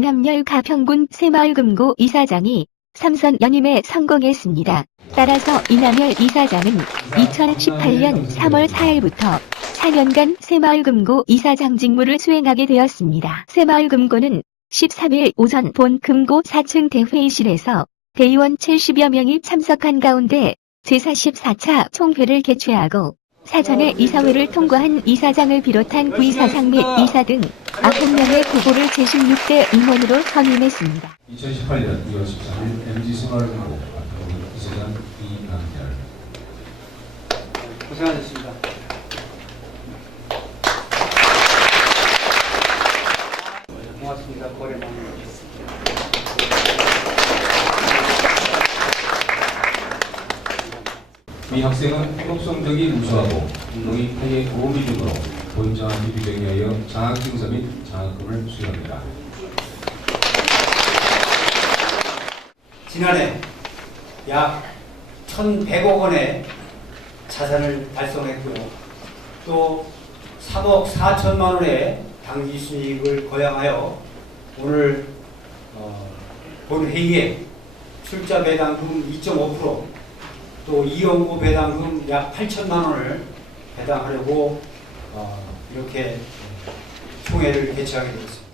이남열 가평군 새마을금고 이사장이 삼선 연임에 성공했습니다. 따라서 이남열 이사장은 2018년 3월 4일부터 4년간 새마을금고 이사장 직무를 수행하게 되었습니다. 새마을금고는 13일 오전 본 금고 4층 대회의실에서 대의원 70여 명이 참석한 가운데 제44차 총회를 개최하고 사전에 이사회를 통과한 이사장을 비롯한 부이사장 및 이사 등 9명의 후보를 제16대 임원으로 선임했습니다. 2018년 2월 13일 MG 생활금고 이사장 이남열 고생하셨습니다. 고맙습니다. 오랜만에 이 학생은 협동성적인 우수하고 운동이 폐에 도움이 되므로 본장학기 비정에 하여 장학증서 및 장학금을 수여합니다. 지난해 약 1,100억 원의 자산을 달성했고요. 또 3억 4천만 원의 당기 순이익을 거양하여 오늘 어, 본 회의에 출자 배당금 2.5%, 또 이용고 배당금 약 8천만 원을 배당하려고 어, 이렇게 총회를 개최하게 되었습니다.